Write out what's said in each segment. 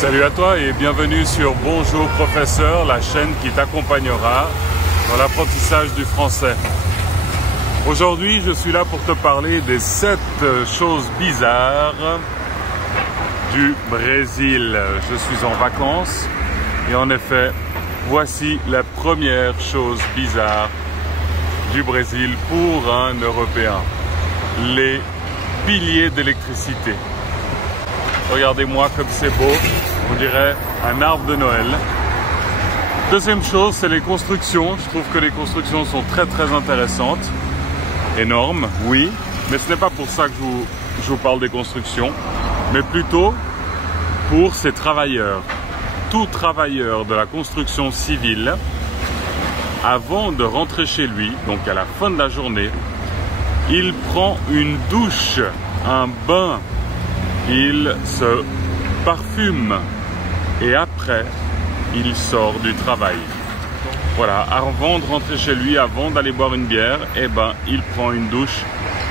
Salut à toi et bienvenue sur Bonjour Professeur, la chaîne qui t'accompagnera dans l'apprentissage du français. Aujourd'hui, je suis là pour te parler des 7 choses bizarres du Brésil. Je suis en vacances et en effet, voici la première chose bizarre du Brésil pour un Européen. Les piliers d'électricité. Regardez-moi comme c'est beau, on dirait un arbre de Noël. Deuxième chose, c'est les constructions. Je trouve que les constructions sont très intéressantes. Énormes, oui, mais ce n'est pas pour ça que je vous parle des constructions, mais plutôt pour ces travailleurs. Tout travailleur de la construction civile, avant de rentrer chez lui, donc à la fin de la journée, il prend une douche, un bain, il se parfume et après, il sort du travail. Voilà, avant de rentrer chez lui, avant d'aller boire une bière, eh ben, il prend une douche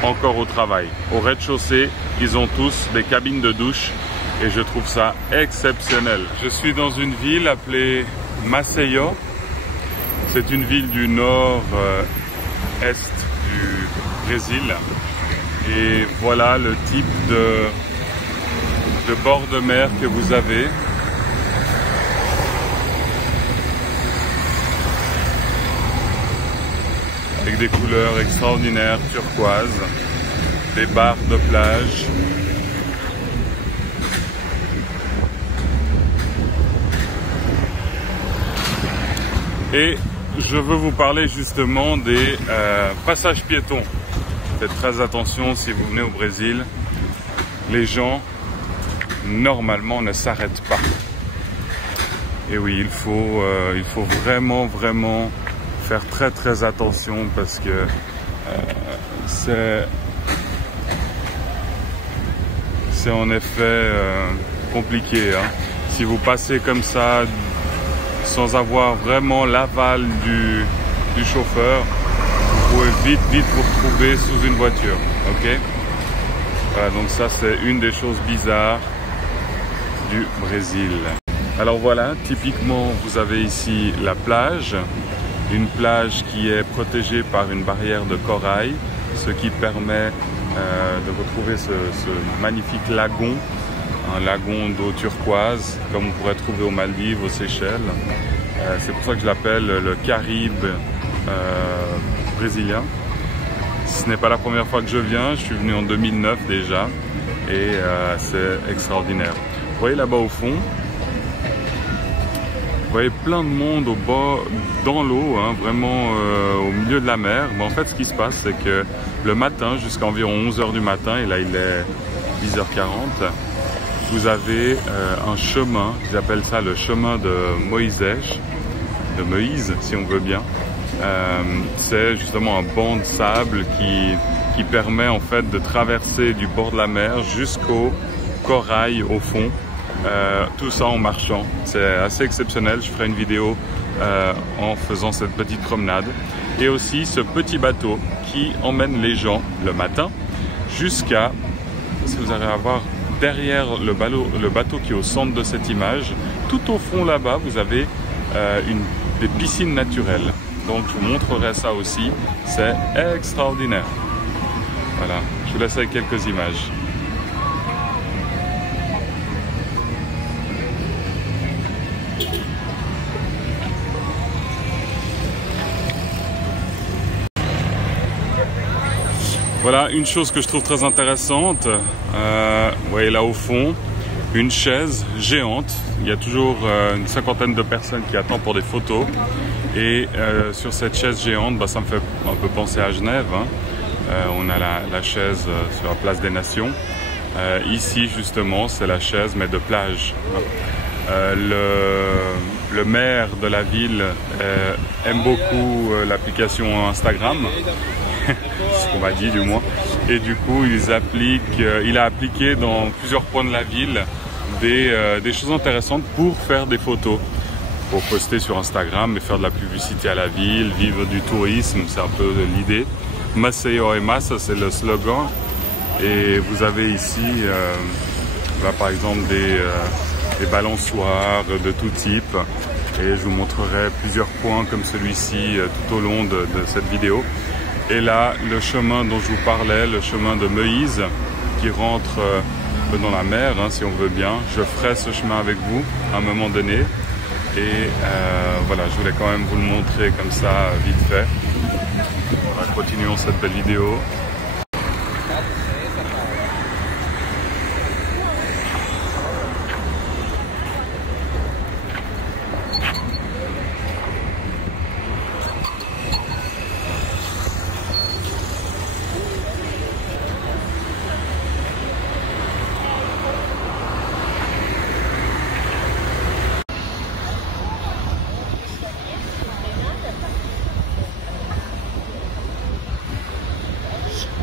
encore au travail. Au rez-de-chaussée, ils ont tous des cabines de douche et je trouve ça exceptionnel. Je suis dans une ville appelée Maceió. C'est une ville du nord-est du Brésil. Et voilà le type de bord de mer que vous avez. Avec des couleurs extraordinaires, turquoises, des barres de plage. Et je veux vous parler justement des passages piétons. Faites très attention si vous venez au Brésil. Les gens, normalement, ne s'arrêtent pas. Et oui, il faut vraiment faire très attention parce que c'est en effet compliqué. Hein. Si vous passez comme ça sans avoir vraiment l'aval du chauffeur, vous pouvez vite vous retrouver sous une voiture. Ok? Voilà, donc ça c'est une des choses bizarres du Brésil. Alors voilà, typiquement vous avez ici la plage. Une plage qui est protégée par une barrière de corail, ce qui permet de retrouver ce magnifique lagon, un lagon d'eau turquoise, comme on pourrait trouver aux Maldives, aux Seychelles. C'est pour ça que je l'appelle le Caribe brésilien. Ce n'est pas la première fois que je viens, je suis venu en 2009 déjà, et c'est extraordinaire. Vous voyez là-bas au fond, vous voyez plein de monde au bord, dans l'eau, hein, vraiment au milieu de la mer. Mais en fait, ce qui se passe, c'est que le matin, jusqu'à environ 11 h du matin, et là il est 10 h 40, vous avez un chemin, ils appellent ça le chemin de Moïse, si on veut bien. C'est justement un banc de sable qui permet en fait de traverser du bord de la mer jusqu'au corail au fond. Tout ça en marchant, c'est assez exceptionnel. Je ferai une vidéo en faisant cette petite promenade. Et aussi ce petit bateau qui emmène les gens le matin jusqu'à, si vous allez voir derrière le bateau qui est au centre de cette image, tout au fond là-bas vous avez des piscines naturelles. Donc je vous montrerai ça aussi, c'est extraordinaire. Voilà, je vous laisse avec quelques images. Voilà une chose que je trouve très intéressante, vous voyez là au fond, une chaise géante. Il y a toujours une cinquantaine de personnes qui attendent pour des photos. Et sur cette chaise géante, bah, ça me fait un peu penser à Genève. Hein. On a la chaise sur la place des Nations. Ici justement, c'est la chaise mais de plage. Le maire de la ville aime beaucoup l'application Instagram. Ce qu'on m'a dit du moins, et du coup il a appliqué dans plusieurs points de la ville des choses intéressantes pour faire des photos, pour poster sur Instagram et faire de la publicité à la ville, vivre du tourisme, c'est un peu l'idée. Maceió et Massa, c'est le slogan, et vous avez ici là par exemple des balançoires de tout type. Et je vous montrerai plusieurs points comme celui-ci tout au long de cette vidéo. Et là, le chemin dont je vous parlais, le chemin de Moïse, qui rentre dans la mer, hein, si on veut bien. Je ferai ce chemin avec vous à un moment donné. Et voilà, je voulais quand même vous le montrer comme ça, vite fait. Voilà, continuons cette belle vidéo.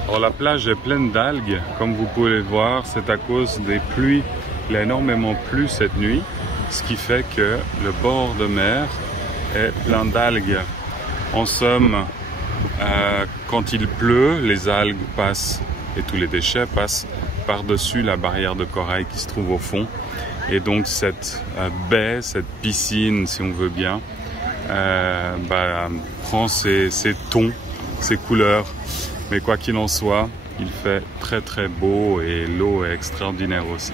Alors la plage est pleine d'algues, comme vous pouvez le voir, c'est à cause des pluies. Il a énormément plu cette nuit, ce qui fait que le bord de mer est plein d'algues. En somme, quand il pleut, les algues passent et tous les déchets passent par-dessus la barrière de corail qui se trouve au fond. Et donc cette baie, cette piscine, si on veut bien, prend ses tons, ses couleurs. Mais quoi qu'il en soit, il fait très très beau et l'eau est extraordinaire aussi.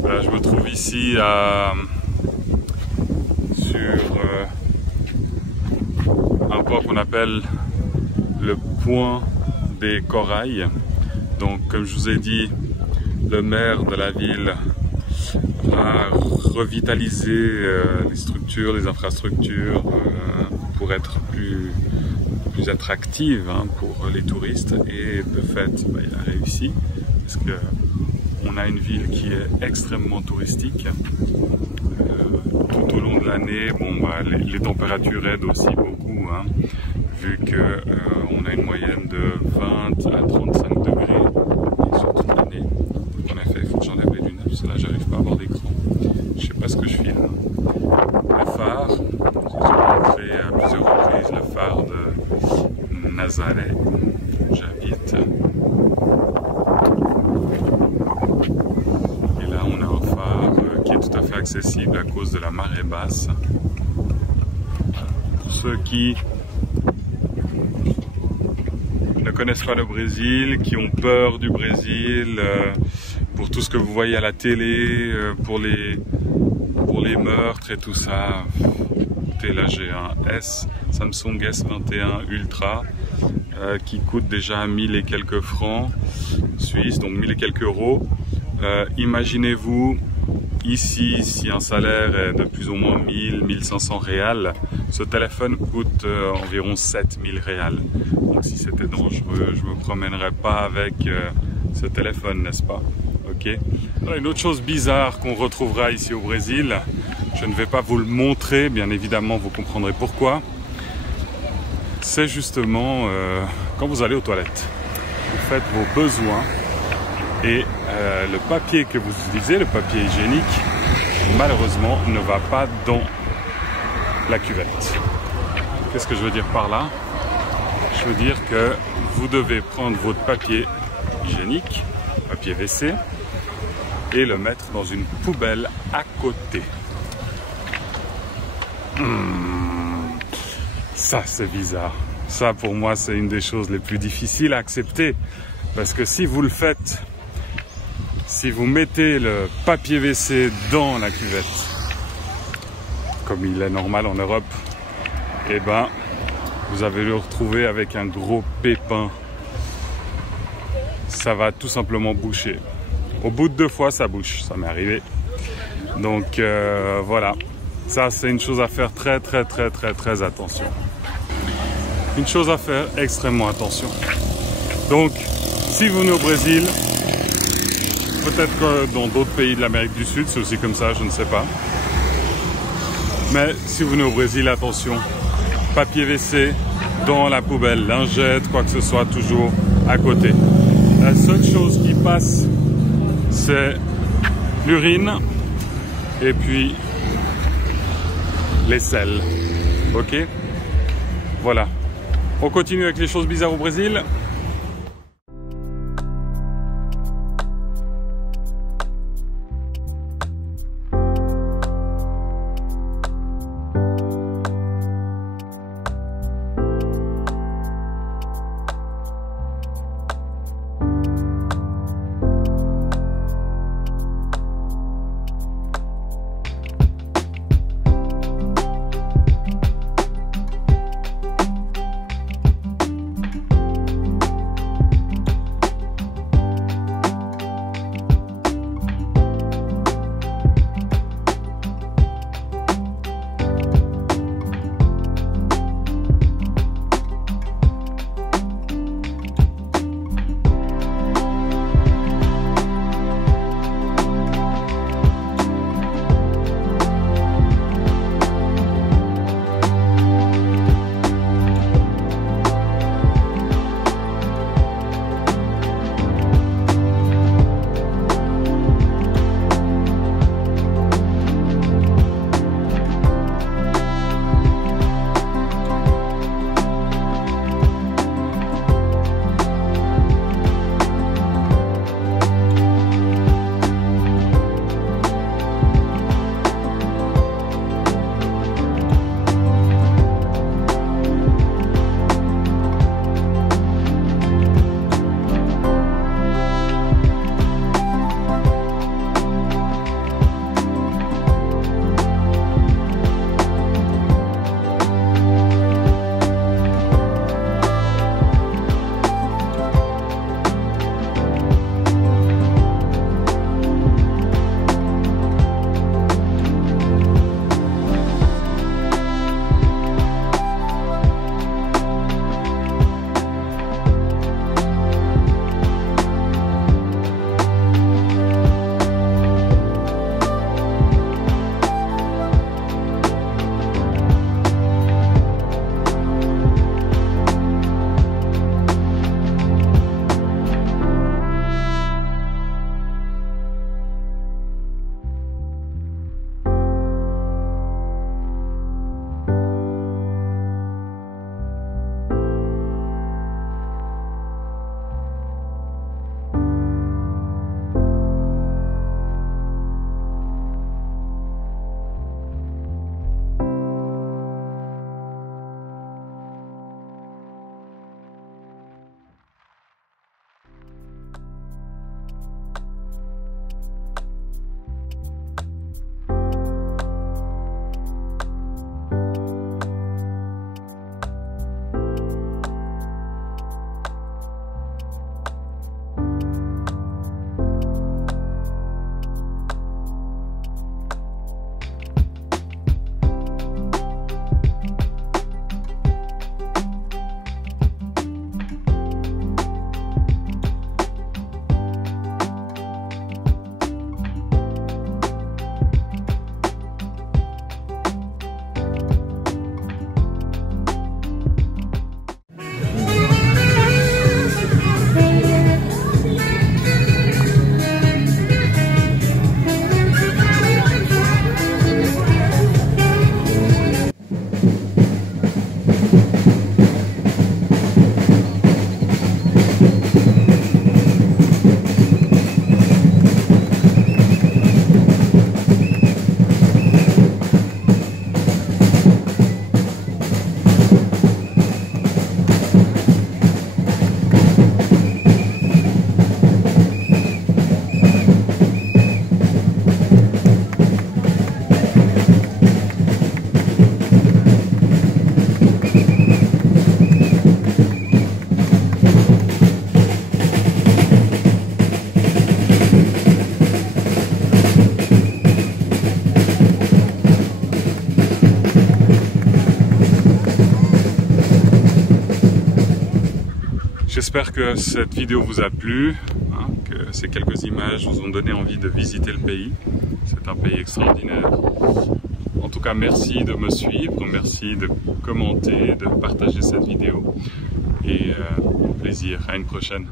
Voilà, je me trouve ici sur un point qu'on appelle le point des corails. Donc comme je vous ai dit, le maire de la ville a revitalisé les structures, les infrastructures pour être plus attractives hein, pour les touristes, et de fait il a réussi parce que on a une ville qui est extrêmement touristique tout au long de l'année. Bon, les températures aident aussi beaucoup, hein, vu que on a une moyenne de 20 à 35 degrés sur toute l'année. Donc en effet, il faut que j'enlève les lunettes, parce que là, j'arrive pas à avoir d'écran. Je sais pas ce que je filme. Le phare, je vous ai montré à plusieurs reprises le phare de Nazareth. J'habite. Tout à fait accessible à cause de la marée basse. Pour ceux qui ne connaissent pas le Brésil, qui ont peur du Brésil, pour tout ce que vous voyez à la télé, pour les meurtres et tout ça, là j'ai un Samsung S21 Ultra qui coûte déjà 1000 et quelques francs suisses, donc 1000 et quelques euros. Imaginez-vous ici, si un salaire est de plus ou moins 1000-1500 réals, ce téléphone coûte environ 7000 réals. Donc si c'était dangereux, je ne me promènerais pas avec ce téléphone, n'est-ce pas? Ok. Alors, une autre chose bizarre qu'on retrouvera ici au Brésil, je ne vais pas vous le montrer, bien évidemment vous comprendrez pourquoi. C'est justement quand vous allez aux toilettes, vous faites vos besoins. Et le papier que vous utilisez, le papier hygiénique, malheureusement ne va pas dans la cuvette. Qu'est-ce que je veux dire par là? Je veux dire que vous devez prendre votre papier hygiénique, papier WC, et le mettre dans une poubelle à côté. Ça c'est bizarre. Ça pour moi c'est une des choses les plus difficiles à accepter. Parce que si vous le faites, si vous mettez le papier WC dans la cuvette, comme il est normal en Europe, eh ben, vous allez le retrouver avec un gros pépin. Ça va tout simplement boucher. Au bout de 2 fois, ça bouche. Ça m'est arrivé. Donc voilà. Ça, c'est une chose à faire très attention. Une chose à faire extrêmement attention. Donc, si vous venez au Brésil, peut-être que dans d'autres pays de l'Amérique du Sud, c'est aussi comme ça, je ne sais pas. Mais si vous venez au Brésil, attention, papier WC dans la poubelle, lingette, quoi que ce soit, toujours à côté. La seule chose qui passe, c'est l'urine et puis les selles. Ok? Voilà. On continue avec les choses bizarres au Brésil. J'espère que cette vidéo vous a plu, hein, que ces quelques images vous ont donné envie de visiter le pays. C'est un pays extraordinaire. En tout tout cas, merci de me suivre, merci de commenter, de partager cette vidéo. Et au plaisir, à une prochaine.